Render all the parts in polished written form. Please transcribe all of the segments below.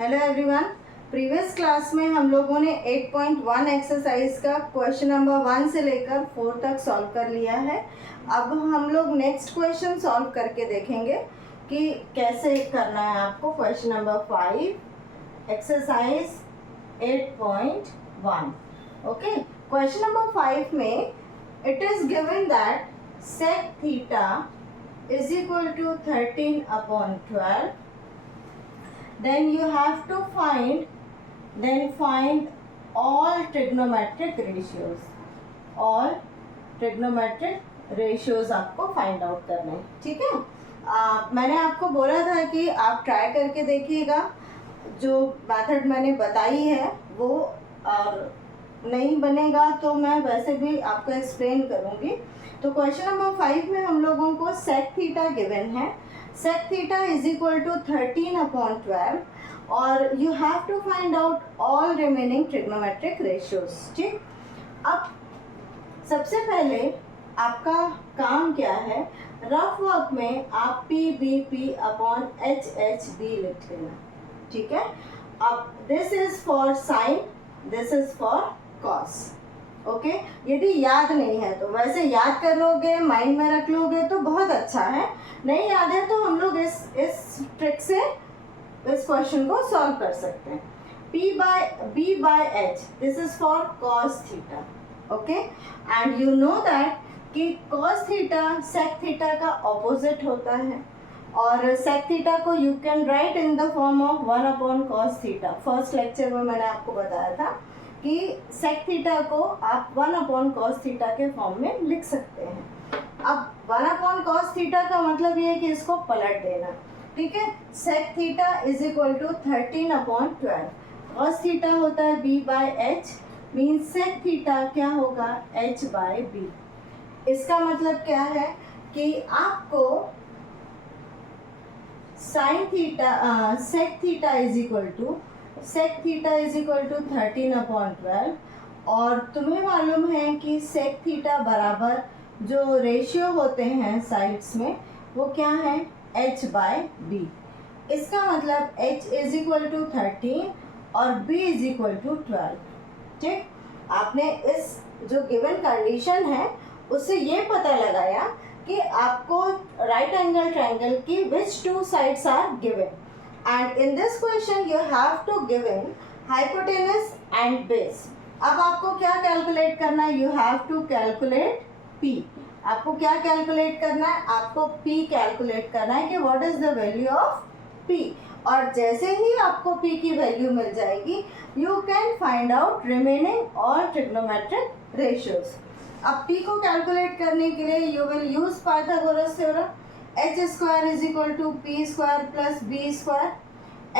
Hello everyone. Previous class में हम लोगों ने 8.1 एक्सरसाइज का क्वेश्चन नंबर 1 से लेकर 4 तक सॉल्व कर लिया है। अब हम लोग नेक्स्ट क्वेश्चन सॉल्व करके देखेंगे कि कैसे करना है आपको। Question number 5 exercise 8.1। Okay, question number 5 में it is given that sec theta is equal to 13/12. Then you have to find all trigonometric ratios. All trigonometric ratios आपको फाइंड आउट करना है, ठीक है। मैंने आपको बोला था कि आप ट्राई करके देखिएगा, जो मेथड मैंने बताई है वो, और नहीं बनेगा तो मैं वैसे भी आपको एक्सप्लेन करूँगी। तो क्वेश्चन नंबर 5 में हम लोगों को sec थीटा गिवन है। sec theta is equal to 13/12 और you have to find out all remaining trigonometric ratios, ठीक। अब सबसे पहले आपका काम क्या है, रफ वर्क में आप PBP/HHB लिख लेना, ठीक है। अब this is for sine, this is for cos. Okay, यदि याद नहीं है तो वैसे याद कर लोगे, माइंड में रख लोगे तो बहुत अच्छा है। नहीं याद है तो हम लोग इस ट्रिक से इस क्वेश्चन को सॉल्व कर सकते हैं। B/H this is for cos theta, okay. And you know that कि cos थीटा sec थीटा का ऑपोजिट होता है, और sec थीटा को you can write in the form of 1/cos theta. First lecture में मैंने आपको बताया था कि sec थीटा को आप 1/cos थीटा के फॉर्म में लिख सकते हैं। अब 1/cos थीटा का मतलब ये है कि इसको पलट देना, ठीक है। sec theta is equal to 13/12। cos theta होता है B/H, मीन्स sec थीटा क्या होगा H/B। इसका मतलब क्या है कि आपको sin theta sec theta is equal to 13/12, और तुम्हें मालूम है कि sec थीटा बराबर जो रेशियो होते हैं साइड्स में वो क्या है H/B। इसका मतलब H इज इक्वल टू 13 और B इज इक्वल टू 12, ठीक। आपने इस जो गिवन कंडीशन है उससे ये पता लगाया कि आपको राइट एंगल ट्रायंगल की which two sides are given, and in this question you have to given hypotenuse and base। अब आपको क्या कैलकुलेट करना है, you have to calculate P। आपको क्या कैलकुलेट करना है, आपको P कैलकुलेट करना है कि what is the value of P। और जैसे ही आपको P की वैल्यू मिल जाएगी you can find out remaining all trigonometric ratios। अब P को कैलकुलेट करने के लिए you will use Pythagoras theorem। H square is equal to P square plus B square।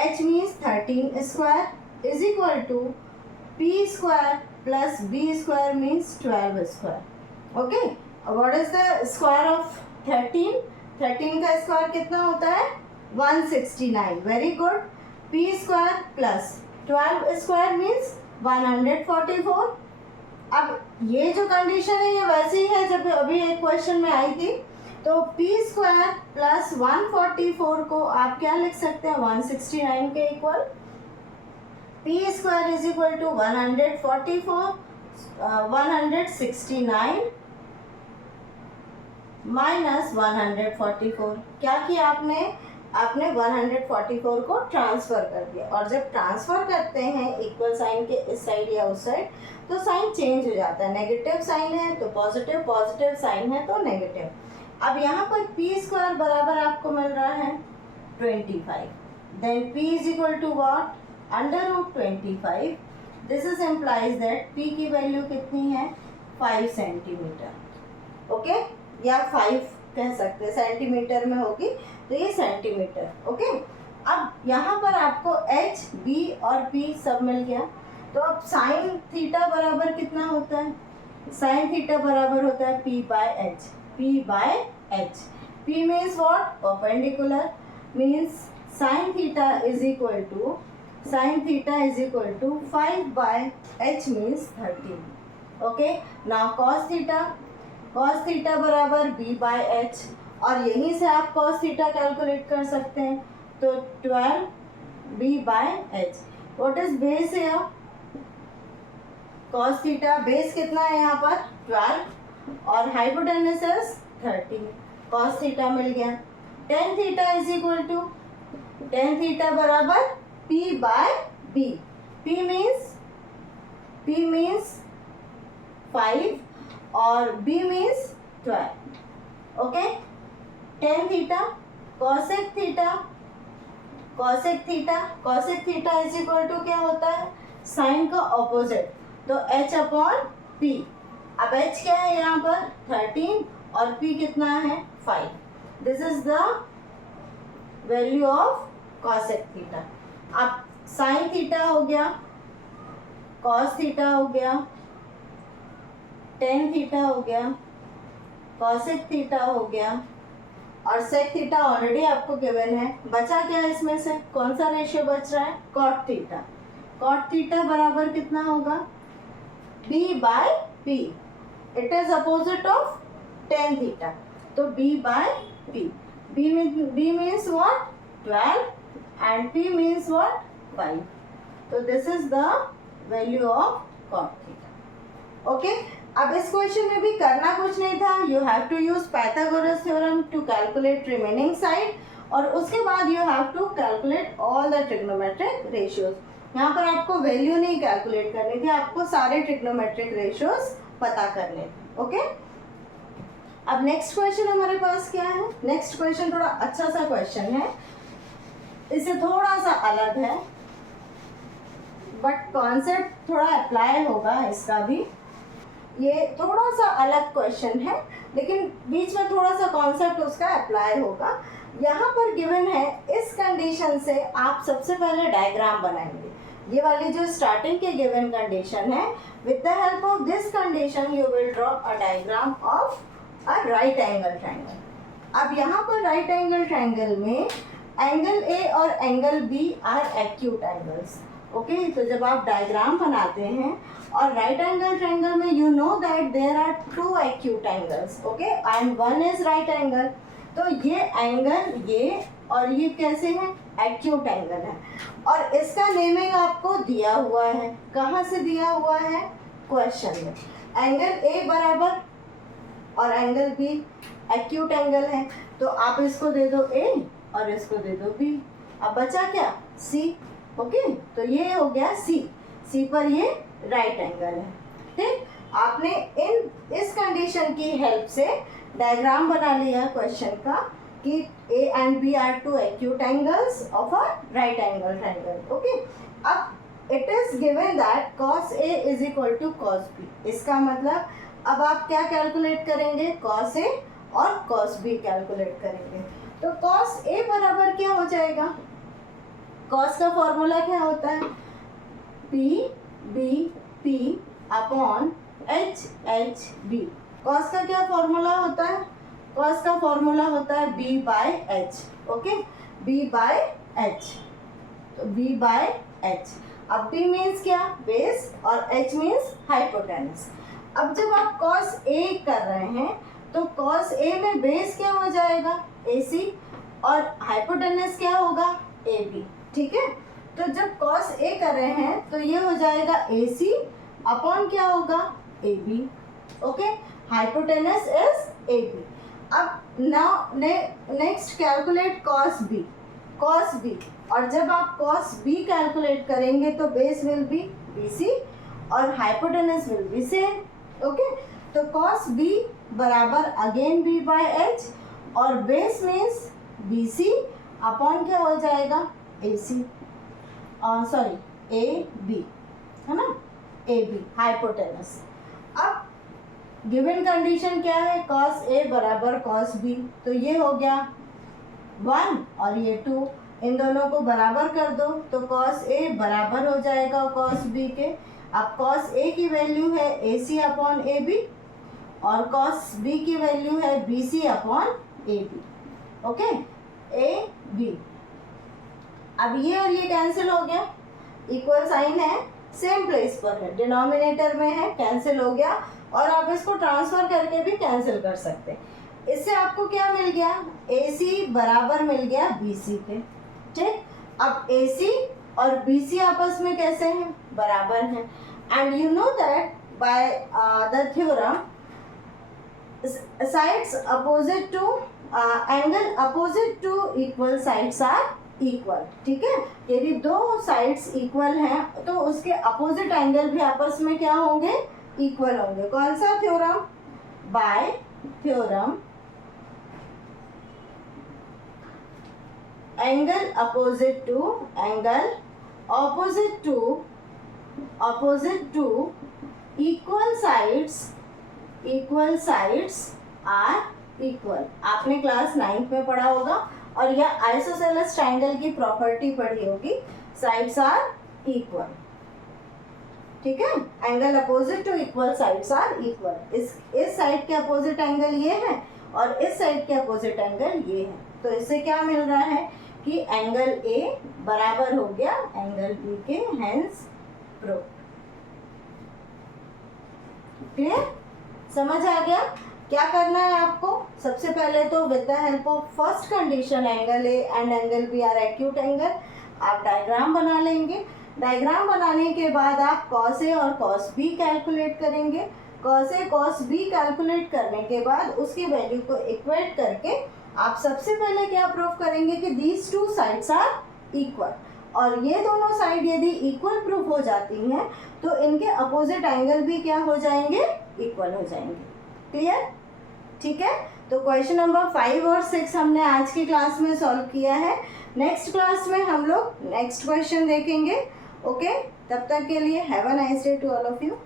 H means 13 square is equal to P square plus B square means 12 square। Okay, what is the square of 13? 13 का square कितना होता है 169। Very good. P square plus 12 square means 144। अब ये जो condition है ये वैसे ही है जब अभी एक क्वेश्चन में आई थी। तो P स्क्वायर प्लस 144 को आप क्या लिख सकते हैं 169 के इक्वल। P square is equal to 169 minus 144। क्या किया आपने 144 को ट्रांसफर कर दिया, और जब ट्रांसफर करते हैं इक्वल साइन के इस साइड या उस साइड तो साइन चेंज हो जाता है। नेगेटिव साइन है तो पॉजिटिव, पॉजिटिव साइन है तो नेगेटिव। अब यहाँ पर P स्क्वायर बराबर आपको मिल रहा है 25। Then P is equal to what √25। This is implies that P की वैल्यू कितनी है 5 सेंटीमीटर, ओके, या 5 कह सकते हैं, सेंटीमीटर में होगी तो ये सेंटीमीटर, ओके। अब यहाँ पर आपको H, B और P सब मिल गया। तो अब साइन थीटा बराबर कितना होता है, साइन थीटा बराबर होता है P/H। P/H, P means what perpendicular, means sin theta is equal to 5/H means 13। okay, now cos theta बराबर B/H, और यहीं से आप cos थीटा कैलकुलेट कर सकते हैं। तो 12 b by h. What is base here? cos theta. Base कितना है यहाँ पर 12 और हाइपोटेनस इज 30. cos थीटा मिल गया. tan theta is equal to tan theta बराबर p by b. p means 5 और b means 12. Okay. tan theta cosec theta is equal to क्या होता है? साइन का ऑपोजिट, तो h अपॉन p. अब h क्या है यहाँ पर 13 और p कितना है 5. This is the value of cosec theta. अब साइन थीटा हो गया, cos थीटा हो गया, tan थीटा हो गया, cosec थीटा हो गया और sec थीटा ऑलरेडी आपको गिवन है. बचा क्या है इसमें से? कौन सा रेशियो बच रहा है? cot theta. cot थीटा बराबर कितना होगा? b by p. It is opposite of tan theta, तो b by p. b means what? 12 and p means what? 5. तो this is the value of cot theta. Okay. अब इस question में भी करना कुछ नहीं था. You have to use Pythagoras theorem to calculate remaining side और उसके बाद you have to calculate all the trigonometric ratios. यहाँ पर आपको वैल्यू नहीं कैलकुलेट करनी थी, आपको सारे ट्रिग्नोमेट्रिक रेशियोज पता करने थे. ओके. अब नेक्स्ट क्वेश्चन हमारे पास क्या है? नेक्स्ट क्वेश्चन थोड़ा अच्छा सा क्वेश्चन है, इससे थोड़ा सा अलग है बट कॉन्सेप्ट थोड़ा अप्लाई होगा इसका भी. ये थोड़ा सा अलग क्वेश्चन है लेकिन बीच में थोड़ा सा कॉन्सेप्ट उसका अप्लाई होगा. यहाँ पर गिवन है, इस कंडीशन से आप सबसे पहले डायग्राम बनाएंगे. ये वाली जो स्टार्टिंग के गिवन कंडीशन है, with the help of this condition you will draw a diagram of a right angle triangle. अब यहाँ पर राइट एंगल ट्रायंगल में एंगल ए और angle B are acute angles. Okay. तो जब आप डायग्राम बनाते हैं और राइट एंगल ट्रायंगल में you know that there are two acute angles. Okay. And one is right angle. तो ये एंगल ये और ये कैसे हैं? एक्यूट एंगल है और इसका नेमिंग आपको दिया हुआ है. कहाँ से दिया हुआ है? क्वेश्चन में. एंगल ए बराबर और एंगल बी एक्यूट एंगल है, तो आप इसको दे दो ए और इसको दे दो बी. अब बचा क्या? सी. ओके. तो ये हो गया सी पर ये राइट एंगल है. ठीक. आपने इस कंडीशन की हेल्प से डायग्राम बना लिया क्वेश्चन का कि A and B are two acute angles of a right angle triangle. Okay. अब it is given that cos A is equal to cos B. इसका मतलब अब आप क्या कैलकुलेट करेंगे? cos A और cos B कैलकुलेट करेंगे. तो cos A बराबर क्या हो जाएगा? cos का फॉर्मूला क्या होता है? p upon h b. cos का क्या फॉर्मूला होता है? cos का फॉर्मूला होता है b by h. Okay. b by h. तो b बाय h. अब b मीन्स क्या? बेस और h मीन्स हाइपोटेनस. अब जब आप cos A कर रहे हैं तो cos A में बेस क्या हो जाएगा? AC और हाइपोटेनस क्या होगा? AB. ठीक है. तो जब cos A कर रहे हैं तो ये हो जाएगा AC अपॉन क्या होगा? AB. Okay. Hypotenuse is AB. अब now next calculate cos B. और जब आप cos B कैलकुलेट करेंगे तो बेस विल बी BC और hypotenuse will be same. Okay. तो cos B बराबर अगेन B बाय H और बेस मीन्स BC अपॉन क्या हो जाएगा? AC. सॉरी AB है ना? AB hypotenuse. अब गिवन कंडीशन क्या है? cos A बराबर cos B. तो ये हो गया 1 और ये 2. इन दोनों को बराबर कर दो तो cos A बराबर हो जाएगा cos B के. अब cos A की वैल्यू है AC अपॉन AB और cos B की वैल्यू है BC upon AB. Okay. AB. अब ये और ये कैंसिल हो गया. इक्वल साइन है, सेम प्लेस पर है, डिनोमिनेटर में है, कैंसिल हो गया और आप इसको ट्रांसफर करके भी कैंसिल कर सकते हैं. इससे आपको क्या मिल गया? AC बराबर मिल गया BC के. ठीक. अब AC और BC आपस में कैसे हैं? बराबर हैं। And you know that by the theorem sides opposite to angle opposite to equal sides are equal। ठीक है, यदि दो साइड्स इक्वल हैं तो उसके अपोजिट एंगल भी आपस में क्या होंगे? इक्वल होंगे। कौन सा theorem? Bye theorem angle opposite to equal sides are equal। आपने क्लास 9th में पढ़ा होगा और यह आइसोसेलेस ट्राइंगल की प्रॉपर्टी पढ़ी होगी, साइड्स आर इक्वल। ठीक है, angle opposite to equal sides are equal. इस साइड के अपोजिट एंगल ये है और इस साइड के अपोजिट एंगल ये है, तो इससे क्या मिल रहा है कि एंगल A बराबर हो गया एंगल B के, हेंस प्रूव। क्लियर? समझ आ गया? क्या करना है आपको? सबसे पहले तो with the help of first condition angle A and angle B are acute angle, आप डायग्राम बना लेंगे। डायग्राम बनाने के बाद आप cos A और cos B कैलकुलेट करेंगे। cos A cos B calculate करने के बाद उसकी वैल्यू को इक्वेट करके आप सबसे पहले क्या प्रूव करेंगे कि these two sides are equal, और ये दोनों साइड यदि इक्वल प्रूफ हो जाती हैं तो इनके अपोजिट एंगल भी क्या हो जाएंगे? इक्वल हो जाएंगे। क्लियर? ठीक है, तो क्वेश्चन नंबर 5 और 6 हमने आज की क्लास में सॉल्व किया है। नेक्स्ट क्लास में हम लोग नेक्स्ट क्वेश्चन देखेंगे। ओके, तब तक के लिए have a nice day to all of you.